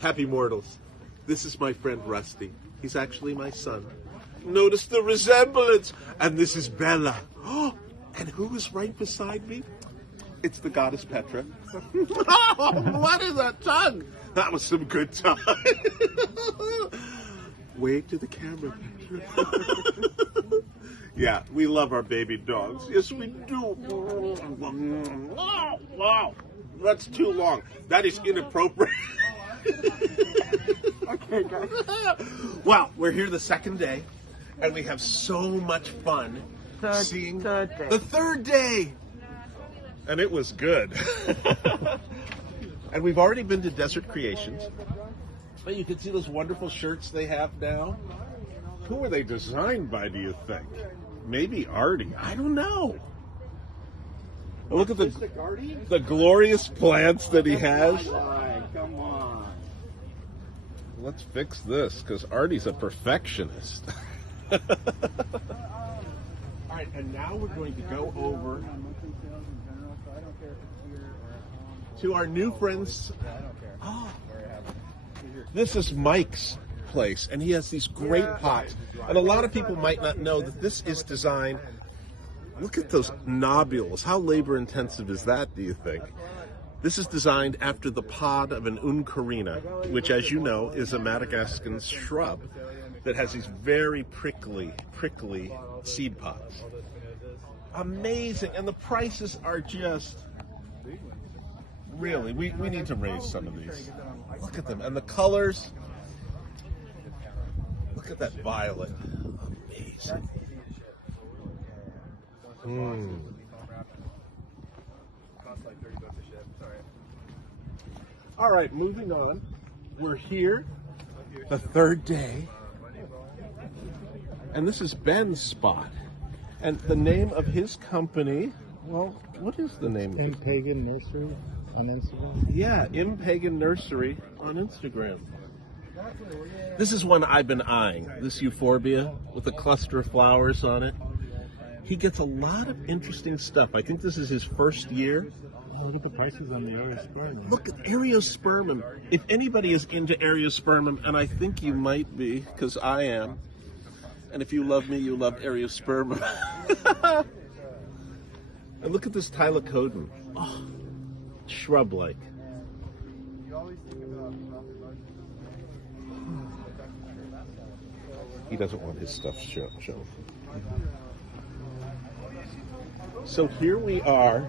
Happy mortals. This is my friend Rusty. He's actually my son. Notice the resemblance. And this is Bella. Oh, and who is right beside me? It's the goddess Petra. Oh, what is that tongue? That was some good time. Wave to the camera, Petra. Yeah, we love our baby dogs. Yes, we do. Wow, that's too long. That is inappropriate. Okay, guys. Well, we're here the second day, and we have so much fun seeing the third day. And it was good. And we've already been to Desert Creations. But you can see those wonderful shirts they have now. Who are they designed by, do you think? Maybe Artie. I don't know. Look at the glorious plants that he has. Come on. Let's fix this, because Artie's a perfectionist. All right, and now we're going to go over to our new friends. Oh, this is Mike's place, and he has these great pots. And a lot of people might not know that this is designed. Look at those nobules. How labor intensive is that, do you think? This is designed after the pod of an uncarina, which, as you know, is a Madagascan shrub that has these very prickly seed pods. Amazing, and the prices are just, really, we need to raise some of these. Look at them, and the colors. Look at that violet. Amazing. All right, moving on. We're here, the third day, and this is Ben's spot. And the name of his company, well, what is the name? Pagan Nursery on Instagram. Yeah, Pagan Nursery on Instagram. This is one I've been eyeing, this euphorbia with a cluster of flowers on it. He gets a lot of interesting stuff. I think this is his first year. Oh, look at the prices on the Areospermum. Look at Areospermum. If anybody is into Areospermum, and I think you might be, because I am, and if you love me, you love Areospermum. And look at this Tylocoden. Oh, shrub-like. He doesn't want his stuff shown. So here we are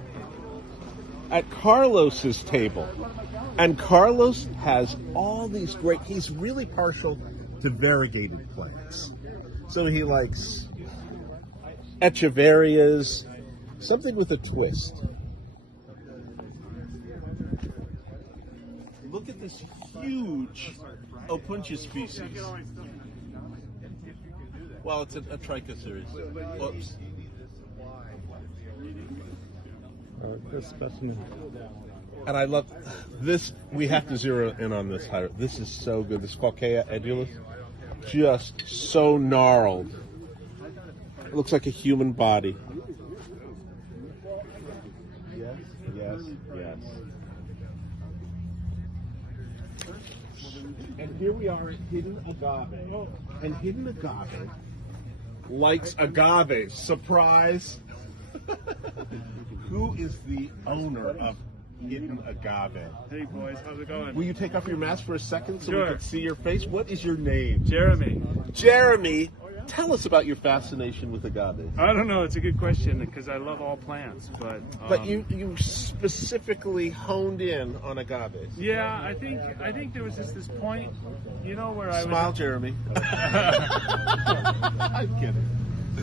at Carlos's table. And Carlos has all these great, he's really partial to variegated plants. So he likes echeverias, something with a twist. Look at this huge Opuntia species. Well, it's a trichoceres. Whoops. This specimen. And I love this. We have to zero in on this. This is so good. This Qualchea edulis, just so gnarled. It looks like a human body. Yes. And here we are at Hidden Agave. And Hidden Agave likes agaves. Surprise! Who is the owner of Hidden Agave? Hey boys, how's it going? Will you take off your mask for a second so Sure. we can see your face? What is your name? Jeremy. Jeremy, tell us about your fascination with agaves. I don't know, it's a good question because I love all plants, but But you specifically honed in on agaves. yeah, I think there was just this point, you know, where I Smile, was Jeremy. I'm kidding.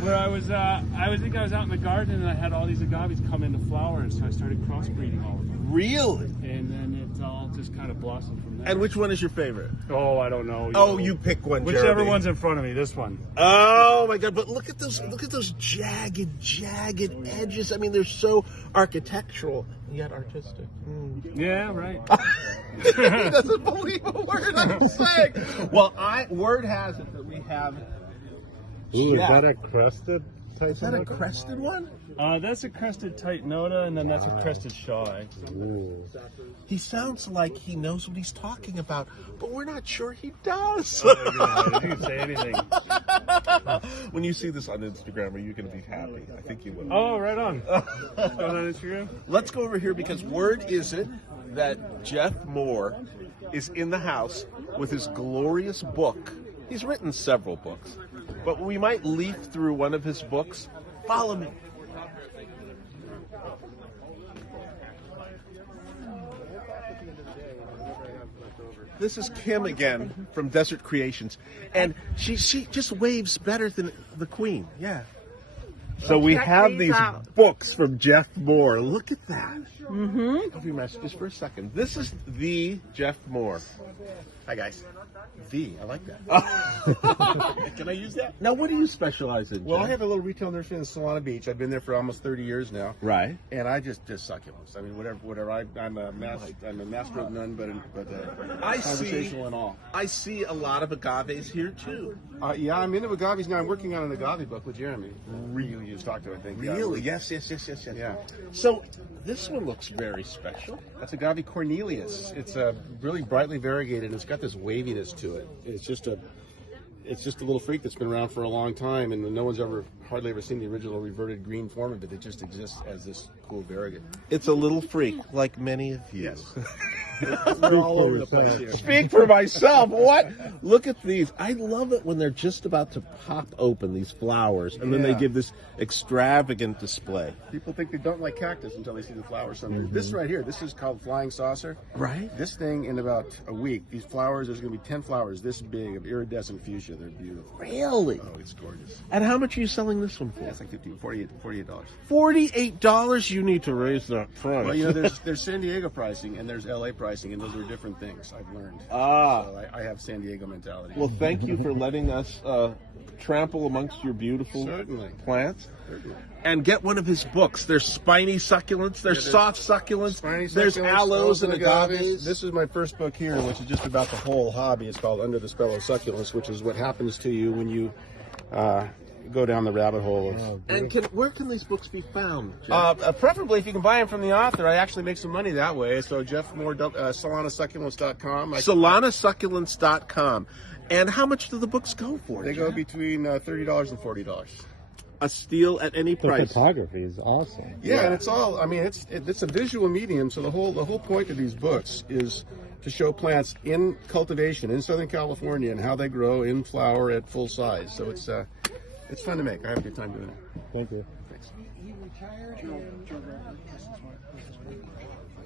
where I was out in the garden and I had all these agaves come into flower, and so I started crossbreeding all of them. Really? And then it all just kind of blossomed from there. And which one is your favorite? Oh, I don't know. Oh, you pick one, Whichever Jeremy. one's in front of me, this one. Oh my God! But look at those jagged edges. I mean, they're so architectural yet artistic. Yeah, right. He doesn't believe a word I'm saying. Well, word has it that we have. Ooh, is Yeah. that a crusted type Is that a of book? crested one? That's a crested Titanota, and then that's a crested Shaw. Ooh. He sounds like he knows what he's talking about, but we're not sure he does. I didn't say anything. When you see this on Instagram, are you going to be happy? I think you will. Oh, right on. What's going on Instagram? Let's go over here because word is it that Jeff Moore is in the house with his glorious book. He's written several books, but we might leaf through one of his books. Follow me. This is Kim again from Desert Creations, and she just waves better than the Queen. Yeah. So we have these books from Jeff Moore. Look at that. Mm-hmm. Cover your mouth just for a second. This is the Jeff Moore. Hi guys. I like that. Can I use that? Now, what do you specialize in, Well, Jeff? I have a little retail nursery in Solana Beach. I've been there for almost 30 years now. Right. And I just succulents. I mean, whatever. I'm a master of none, but I see. conversational and all. I see a lot of agaves here too. Yeah, I'm into agaves now. I'm working on an agave book with Jeremy. You just talked to, I think. Really? Yes. Yeah. So this one looks very special. That's agave Cornelius. It's really brightly variegated, and it's got this waviness to it. It's just a little freak that's been around for a long time, and no one's hardly ever seen the original reverted green form of it. It just exists as this cool variegate. It's a little freak, like many of you. Yes. We're all over the place here. Speak for myself. What? Look at these. I love it when they're just about to pop open, these flowers, and then they Yeah. give this extravagant display. People think they don't like cactus until they see the flowers somewhere. This right here, this is called flying saucer. Right? This thing, in about a week, these flowers, there's going to be 10 flowers this big of iridescent fuchsia. They're beautiful. Really? Oh, it's gorgeous. And how much are you selling this one for? That's like $48. $48. You need to raise that price. Well, you know, there's San Diego pricing and there's LA pricing, and those are different things. I've learned. So I have San Diego mentality. Well, thank you for letting us trample amongst your beautiful Certainly. plants. Certainly. And get one of his books. There's spiny succulents, there's soft succulents, Spiny there's succulents, aloes and agaves. This is my first book here, which is just about the whole hobby. It's called Under the Spell of Succulents, which is what happens to you when you go down the rabbit hole. And where can these books be found, Jeff? Preferably if you can buy them from the author. I actually make some money that way. So Jeff Moore, SolanaSucculents.com. SolanaSucculents.com. And how much do the books go for? They go between $30 and $40. A steal at any The price. photography is awesome. Yeah, and it's all. I mean, it's a visual medium. So the whole point of these books is to show plants in cultivation in Southern California and how they grow in flower at full size. So it's fun to make. I have a good time doing it. Thank you. Thanks.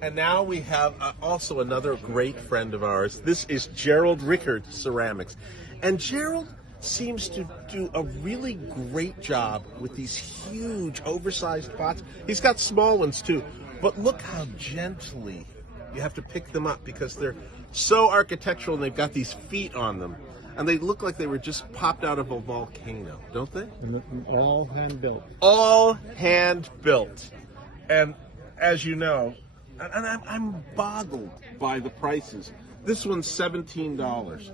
And now we have also another great friend of ours. This is Gerald Rickards Ceramics. And Gerald seems to do a really great job with these huge, oversized pots. He's got small ones too, but look how gently you have to pick them up because they're so architectural and they've got these feet on them. And they look like they were just popped out of a volcano, don't they? And all hand built. All hand built. And as you know, and I'm boggled by the prices. This one's $17.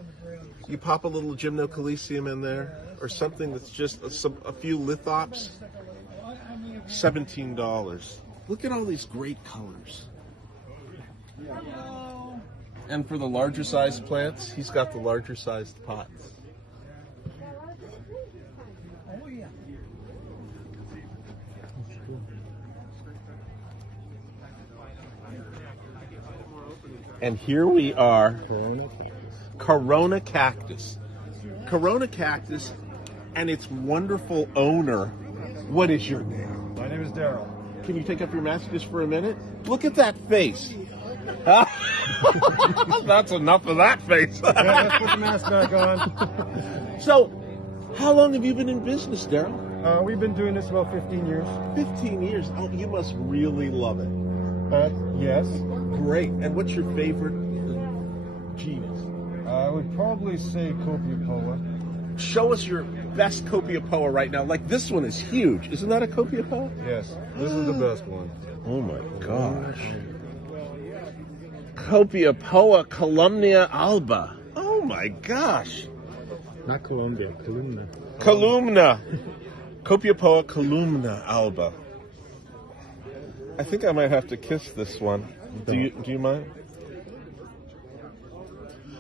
You pop a little gymnocalycium in there, or something that's just a few lithops, $17. Look at all these great colors. And for the larger sized plants, he's got the larger sized pots. And here we are, Corona Cactus. Corona Cactus and its wonderful owner. What is your name? My name is Daryl. Can you take up your mask just for a minute? Look at that face. That's enough of that face. Yeah, let's put the mask back on. So, how long have you been in business, Daryl? We've been doing this about 15 years. 15 years. Oh, you must really love it. Yes. Great. And what's your favorite genus? I would probably say Copiapoa. Show us your best Copiapoa right now. Like this one is huge. Isn't that a Copiapoa? Yes, this is the best one. Oh my gosh. Copiapoa Columnia alba. Oh my gosh. Not Colombia, Columna. Columna. Copiapoa columna alba. I think I might have to kiss this one. Do you mind?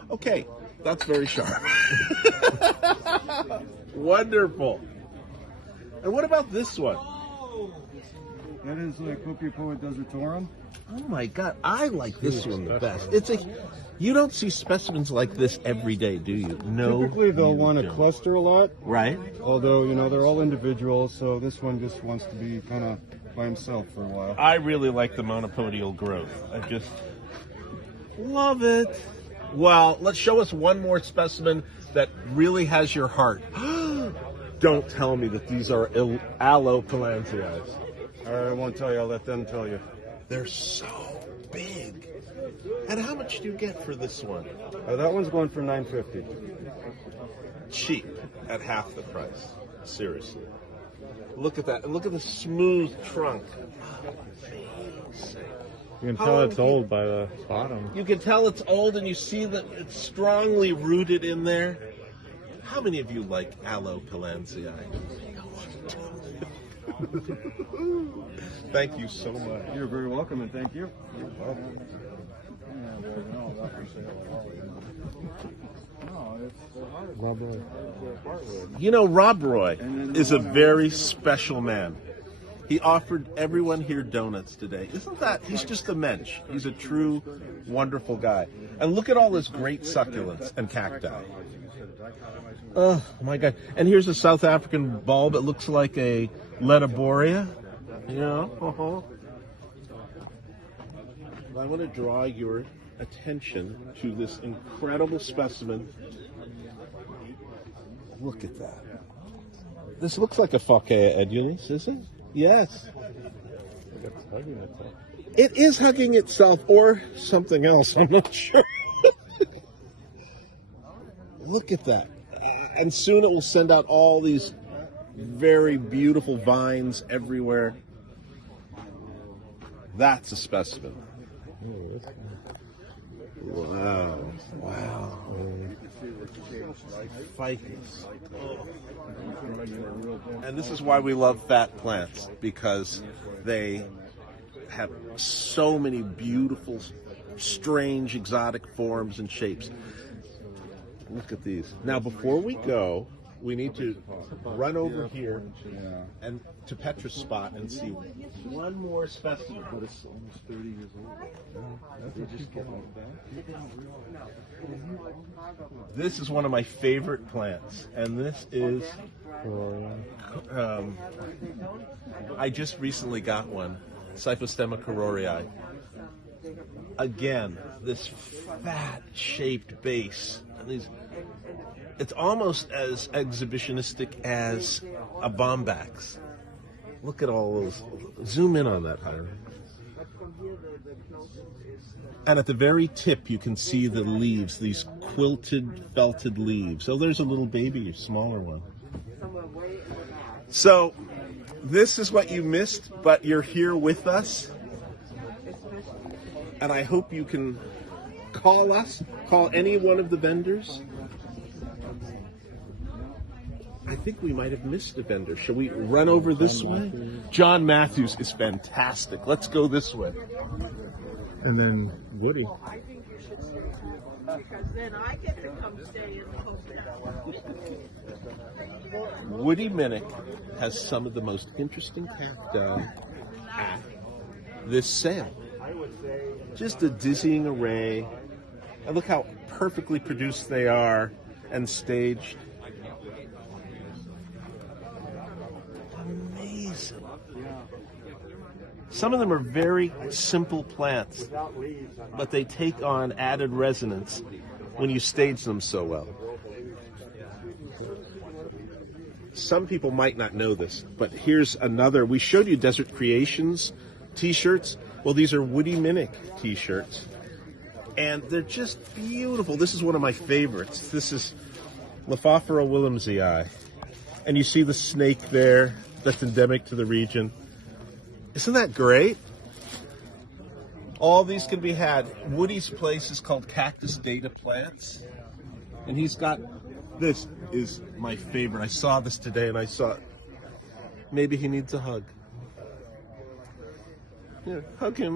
Okay, that's very sharp. Wonderful. And what about this one? That is Copiapoa desertorum. Oh my God, I like this one the best. You don't see specimens like this every day, do you? No. Typically, they'll you want to don't. cluster a lot. Right? Although, you know, they're all individuals, so this one just wants to be kind of by himself for a while. I really like the monopodial growth. I just love it. Well, let's show us one more specimen that really has your heart. Don't tell me that these are Alopelantias. I won't tell you, I'll let them tell you. They're so big. And how much do you get for this one? That one's going for $9.50. Cheap at half the price. Seriously. Look at that. And look at the smooth trunk. You can tell it's old by the bottom. You can tell it's old, and you see that it's strongly rooted in there. How many of you like Alopelantiae? Thank you so much. You're very welcome, and thank you. You're welcome. You know, Rob Roy is a very special man. He offered everyone here donuts today. Isn't that? He's just a mensch. He's a true, wonderful guy. And look at all his great succulents and cacti. Oh, my God. And here's a South African bulb. It looks like a Lediboria. Yeah. I want to draw your attention to this incredible specimen. Look at that. This looks like a Phaukea edulis, is it? Yes. It is hugging itself, or something else. I'm not sure. Look at that. And soon it will send out all these very beautiful vines everywhere. That's a specimen. Wow. Wow. Ficus. And this is why we love fat plants, because they have so many beautiful, strange, exotic forms and shapes. Look at these. Now, before we go, we need to run over here and to Petra's spot and see one more specimen. But it's almost 30 years old. This is one of my favorite plants, and this is. I just recently got one, Cyphostemma cororii. Again, this fat-shaped base. And these. It's almost as exhibitionistic as a bombax. Look at all those. Zoom in on that, Hiram. And at the very tip, you can see the leaves, these quilted, felted leaves. Oh, there's a little baby, a smaller one. So, this is what you missed, but you're here with us. And I hope you can call us, call any one of the vendors. I think we might have missed a vendor. Shall we run over this way? John Matthews is fantastic. Let's go this way. And then Woody. I think you should stay. Because then I get to come stay in the hotel. Woody Minnick has some of the most interesting cacti at this sale. Just a dizzying array. And look how perfectly produced they are and staged. Amazing. Some of them are very simple plants, but they take on added resonance when you stage them so well. Some people might not know this, but here's another. We showed you Desert Creations t-shirts. Well, these are Woody Minnick t-shirts, and they're just beautiful. This is one of my favorites. This is Lophophora williamsii, and you see the snake there that's endemic to the region. Isn't that great? All these can be had. Woody's place is called Cactus Data Plants, and he's got, this is my favorite. I saw this today, and I saw Maybe he needs a hug. Here, hug him.